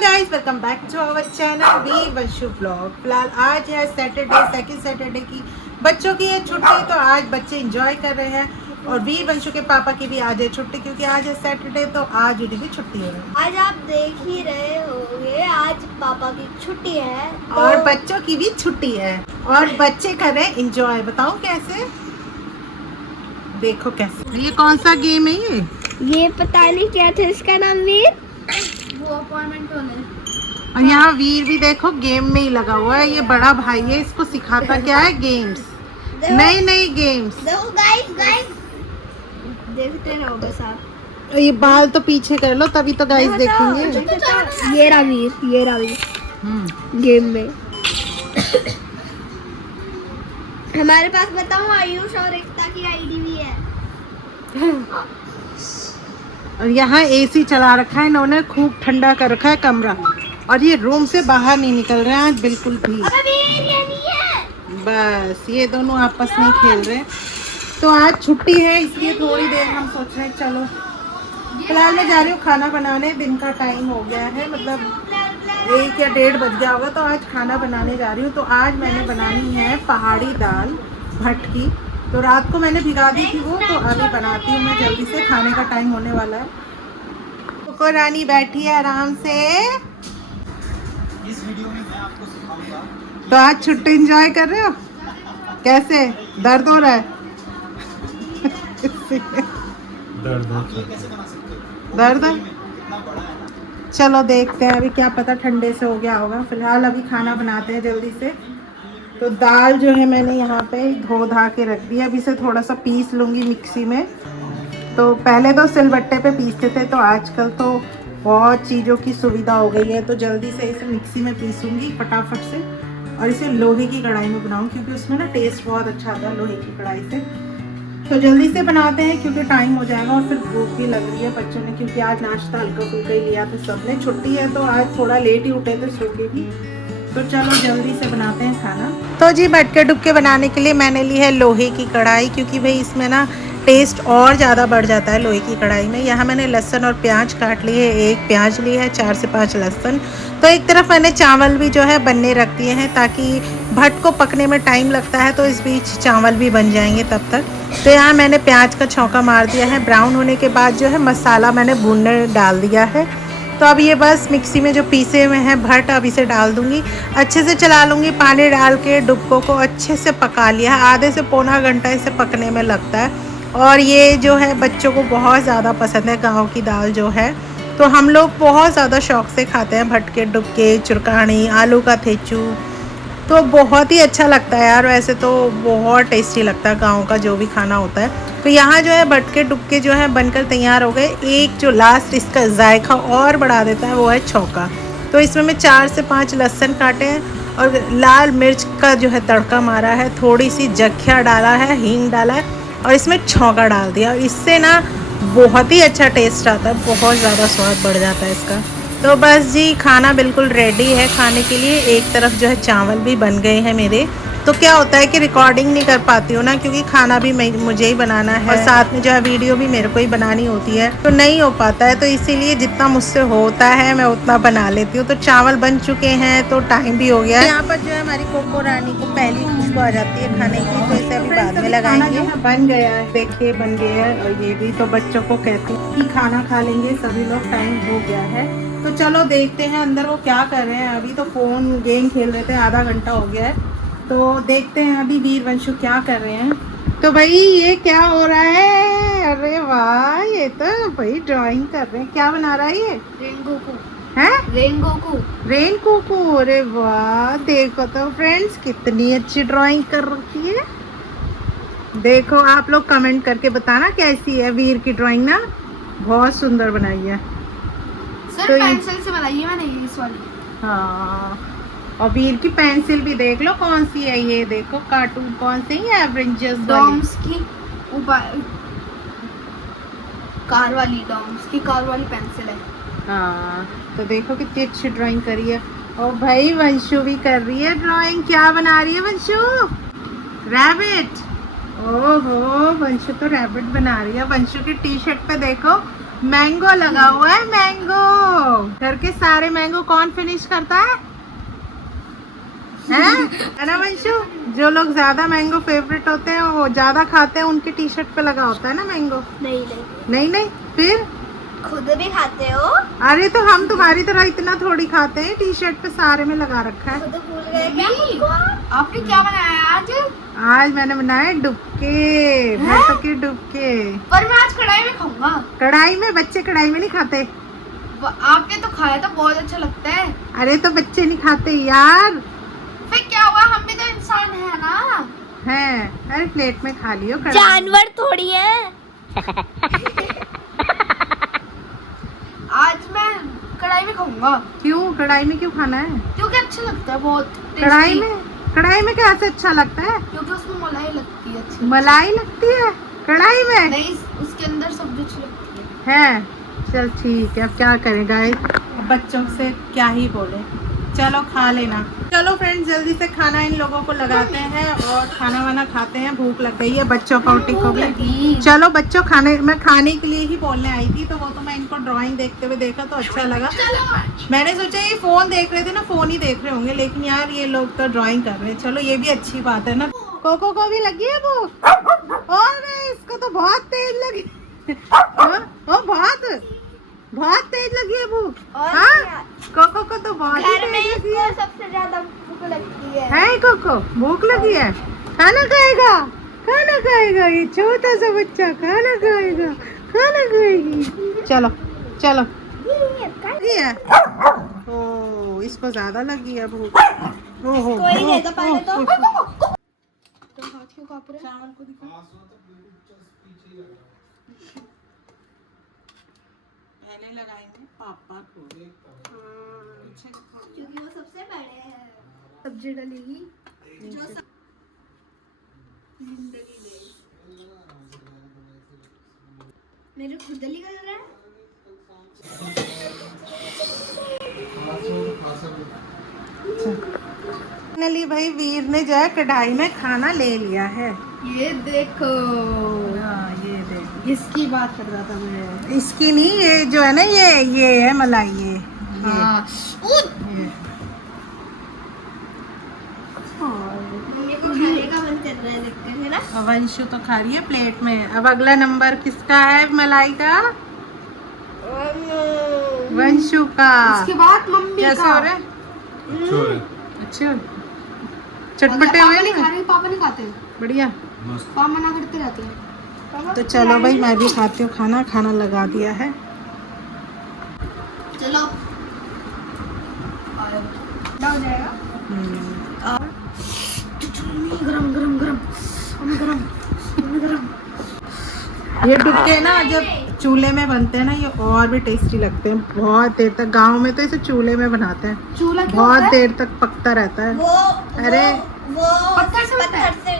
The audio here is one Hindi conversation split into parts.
Guys, welcome back to our channel V Vanshu blog. फिलहाल आज है सैटरडे, सेकंड सैटरडे की बच्चों की है छुट्टी, तो आज बच्चे एंजॉय कर रहे हैं। और वी वंशु के पापा की भी आज है छुट्टी, क्योंकि आज है सैटरडे, तो आज उन्हें भी छुट्टी हो रही है। आज आप देख ही रहे होंगे, आज पापा की छुट्टी है तो... और बच्चों की भी छुट्टी है और बच्चे कर रहे हैं एंजॉय। बताऊं कैसे? देखो कैसे। ये कौन सा गेम है? ये पता नहीं क्या था इसका नाम, वीर वो अपॉइंटमेंट होने। और यहाँ वीर भी देखो गेम में ही लगा हुआ है। ये बड़ा भाई है, इसको सिखाता क्या है? गेम्स, नई नई गेम्स। देखो गाइस देखते रहो बस आप। ये बाल तो पीछे कर लो, तभी तो गाइस देखेंगे। ये रहा वीर गेम में। हमारे पास बताऊं आयुष और एकता की आईडी भी है। और यहाँ एसी चला रखा है इन्होंने, खूब ठंडा कर रखा है कमरा। और ये रूम से बाहर नहीं निकल रहे हैं आज बिल्कुल भी। बस ये दोनों आपस में खेल रहे हैं। तो आज छुट्टी है, इसलिए थोड़ी देर हम सोच रहे हैं चलो। फिलहाल मैं जा रही हूँ खाना बनाने, दिन का टाइम हो गया है, मतलब 1 या 1:30 बज गया होगा। तो आज खाना बनाने जा रही हूँ। तो आज मैंने बनानी है पहाड़ी दाल भटकी। तो रात को मैंने भिगा दी थी वो, तो अभी बनाती हूँ मैं जल्दी से, खाने का टाइम होने वाला है। कोको रानी बैठी है आराम से। इस वीडियो में मैं आपको सिखाऊंगा। तो आज छुट्टी एंजॉय कर रहे हो? कैसे दर्द हो रहा है? दर्द है? चलो देखते हैं, अभी क्या पता ठंडे से हो गया होगा। फिलहाल अभी खाना बनाते हैं जल्दी से। तो दाल जो है मैंने यहाँ पे धो धा के रख दी है। अभी से थोड़ा सा पीस लूँगी मिक्सी में। तो पहले तो सिलबट्टे पे पीसते थे, तो आजकल तो बहुत चीज़ों की सुविधा हो गई है। तो जल्दी से इसे मिक्सी में पीसूँगी फटाफट से, और इसे लोहे की कढ़ाई में बनाऊँ, क्योंकि उसमें ना टेस्ट बहुत अच्छा आता है लोहे की कढ़ाई से। तो जल्दी से बनाते हैं क्योंकि टाइम हो जाएगा, और फिर भूख भी लग रही है बच्चों ने, क्योंकि आज नाश्ता हल्का फुल्का ही लिया था सबने। छुट्टी है तो आज थोड़ा लेट ही उठे थे सो के भी। तो चलो जल्दी से बनाते हैं खाना। तो जी भटके डुबके बनाने के लिए मैंने ली है लोहे की कढ़ाई, क्योंकि भाई इसमें ना टेस्ट और ज़्यादा बढ़ जाता है लोहे की कढ़ाई में। यहाँ मैंने लहसुन और प्याज काट लिए है, 1 प्याज ली है, 4 से 5 लहसुन। तो एक तरफ मैंने चावल भी जो है बनने रख दिए हैं, ताकि भट को पकने में टाइम लगता है, तो इस बीच चावल भी बन जाएंगे तब तक। तो यहाँ मैंने प्याज का छौंका मार दिया है। ब्राउन होने के बाद जो है मसाला मैंने भूनने डाल दिया है। तो अब ये बस मिक्सी में जो पीसे हुए हैं भट, अब इसे डाल दूंगी, अच्छे से चला लूँगी। पानी डाल के डुबकों को अच्छे से पका लिया है। आधे से पौना घंटा इसे पकने में लगता है। और ये जो है बच्चों को बहुत ज़्यादा पसंद है, गाँव की दाल जो है। तो हम लोग बहुत ज़्यादा शौक़ से खाते हैं भटके डुबके, चुरकानी, आलू का थेचू। तो बहुत ही अच्छा लगता है यार, वैसे तो बहुत टेस्टी लगता है गाँव का जो भी खाना होता है। तो यहाँ जो है भटके डुबके जो है बनकर तैयार हो गए। एक जो लास्ट इसका जायका और बढ़ा देता है वो है छौंका। तो इसमें मैं 4 से 5 लहसुन काटे हैं और लाल मिर्च का जो है तड़का मारा है, थोड़ी सी जख्या डाला है, हींग डाला है, और इसमें छौंका डाल दिया। और इससे ना बहुत ही अच्छा टेस्ट आता है, बहुत ज़्यादा स्वाद बढ़ जाता है इसका। तो बस जी खाना बिल्कुल रेडी है खाने के लिए। एक तरफ जो है चावल भी बन गए हैं मेरे। तो क्या होता है कि रिकॉर्डिंग नहीं कर पाती हूँ ना, क्योंकि खाना भी मुझे ही बनाना है, और साथ में जो है वीडियो भी मेरे को ही बनानी होती है, तो नहीं हो पाता है। तो इसीलिए जितना मुझसे होता है मैं उतना बना लेती हूँ। तो चावल बन चुके हैं, तो टाइम भी हो गया है। यहाँ पर जो है हमारी कोको रानी को पहली खुशबू आ जाती है खाने की, तो इसे अभी बाद में लगाएंगे। बन गया है, देखिए बन गया है। और ये भी तो बच्चों को कहती हूँ कि खाना खा लेंगे सभी लोग, टाइम हो गया है। तो चलो देखते हैं अंदर वो क्या कर रहे हैं। अभी तो फ़ोन गेम खेल रहे थे, आधा घंटा हो गया है। तो देखते हैं अभी वीर वंशु क्या कर रहे हैं। तो भाई ये क्या हो रहा है? अरे वाह, ये तो भाई ड्राइंग कर रहे हैं। क्या बना रहा है ये? रेन कुकू। अरे वाह, देखो तो फ्रेंड्स कितनी अच्छी ड्राइंग कर रखी है। देखो आप लोग कमेंट करके बताना कैसी है वीर की ड्राइंग ना, बहुत सुंदर बनाई है। सर पेंसिल से बनाई है मैंने इस वाली। हाँ, और वीर की पेंसिल भी देख लो कौन सी है। ये देखो कार्टून कौन सी है, एवेंजर्स डॉम्स की ऊपर कार वाली पेंसिल है। हाँ, तो देखो कितनी अच्छी ड्राइंग करी है। और भाई वंशु भी कर रही है ड्राइंग। क्या बना रही है वंशु? रैबिट। ओहो, वंशु तो रैबिट बना रही है। वंशु की टी शर्ट पे देखो मैंगो लगा हुआ है, मैंगो। घर के सारे मैंगो कौन फिनिश करता है है ना वंशु? जो लोग ज्यादा मैंगो फेवरेट होते हैं वो ज्यादा खाते हैं, उनके टी शर्ट पे लगा होता है ना मैंगो। नहीं नहीं नहीं फिर खुद भी खाते हो? अरे तो हम तुम्हारी तरह इतना थोड़ी खाते हैं, टी शर्ट पे सारे में लगा रखा है। खुद भूल गए क्या मुझको? आपने क्या बनाया आज? आज मैंने बनाए डुबके, भैंसों के डुबके। पर मैं आज कढ़ाई में खाऊंगा। कढ़ाई में? बच्चे कढ़ाई में नहीं खाते। आपने तो खाया था, बहुत अच्छा लगता है। अरे तो बच्चे नहीं खाते यार। फिर क्या हुआ, हम भी तो इंसान है ना। है, अरे प्लेट में खा लियो। जानवर थोड़ी है। आज मैं कढ़ाई में खाऊंगा। क्यों कढ़ाई में क्यों खाना है? क्योंकि अच्छा लगता है बहुत। कढ़ाई में कैसे अच्छा लगता है? क्योंकि उसमें मलाई लगती है अच्छी। मलाई लगती है कढ़ाई में? नहीं, उसके अंदर सब्जी अच्छी लगती है। चल ठीक है, अब क्या करेगा बच्चों से क्या ही बोले। चलो खा लेना। चलो फ्रेंड्स जल्दी से खाना इन लोगों को लगाते हैं और खाना वाना खाते हैं। भूख लग गई है बच्चों पौटी को भी। चलो बच्चों मैं खाने के लिए ही बोलने आई थी, तो वो तो मैं इनको ड्राइंग देखते हुए देखा तो अच्छा लगा। मैंने सोचा ये फोन देख रहे थे ना, फोन ही देख रहे होंगे, लेकिन यार ये लोग तो ड्राइंग कर रहे हैं। चलो ये भी अच्छी बात है ना। कोको को भी लगी है भूख, और इसको तो बहुत तेज लगी। बहुत तेज लगी है भूख। हाँ कोको को तो बहुत घर में तेज लगी है। इसको सबसे ज्यादा भूख लगती है। है कोको भूख लगी है, खाना खाएगा, खाना खाएगा। ये छोटा सा बच्चा खाना खाएगा, खाना खाएगी। चलो चलो लगी है। ओ इसको ज्यादा लगी है भूख। ओहो कोई नहीं तो पहले तो चावल को दिखा। पहले लगाएंगे पापा को, क्योंकि वो सबसे बड़े हैं। सब्जी डलेगी जो जिंदगी में मेरे खुद निकल रहा है। फाइनली भाई वीर ने जो है कढ़ाई में खाना ले लिया है। ये देखो, ये देख, इसकी बात कर रहा था मैं। इसकी नहीं, ये जो है ना ये है मलाई। ये मम्मी को खाने का मन कर रहा है, देखते हैं ना। वंशु तो खा रही है प्लेट में। अब अगला नंबर किसका है मलाई का? वंशु का। उसके बाद मम्मी कैसे का। हो रहे? अच्छा चटपटे हुए नहीं खा ना? रहे, पापा नहीं खाते। बढ़िया। पापा मना करते रहते हैं। तो चलो भाई मैं भी खाती हूँ खाना। खाना लगा दिया है। चलो हो जाएगा। गरम गरम गरम गरम गरम। ये डुबके ना जब चूल्हे में बनते हैं ना, ये और भी टेस्टी लगते हैं। बहुत देर तक, गांव में तो इसे चूल्हे में बनाते हैं। चूल्हा क्यों बहुत होता है? देर तक पकता रहता है। अरे वो पत्थर से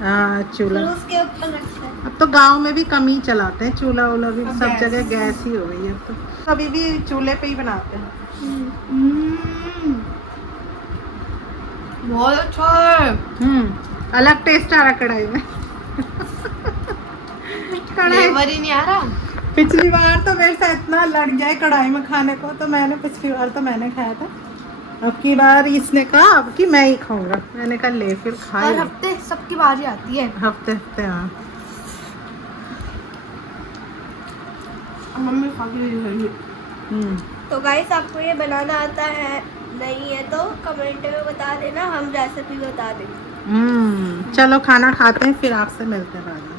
हाँ चूल्हा। उसके ऊपर रखते हैं। अब तो गांव में भी कम ही चलाते हैं चूल्हा वूल्हा भी, सब जगह गैस ही हो गई है अब तो। अभी भी चूल्हे पे ही बनाते हैं। बहुत अच्छा है। अलग टेस्ट आ रहा कढ़ाई में। फ्लेवर ही नहीं आ रहा। पिछली बार तो मेरे से इतना लग जाए कढ़ाई में खाने को, तो पिछली बार तो मैंने खाया था। अब की बार इसने कहा अब कि मैं ही खाऊंगा। मैंने कहा ले फिर खा। हर हफ्ते सबकी बारी आती है। हफ्ते हफ्ते हाँ। मम्मी खा के। तो गाइस आपको ये बनाना आता है? नहीं है तो कमेंट में बता देना, हम रेसिपी बता देंगे। चलो खाना खाते हैं, फिर आपसे मिलते हैं बाद में।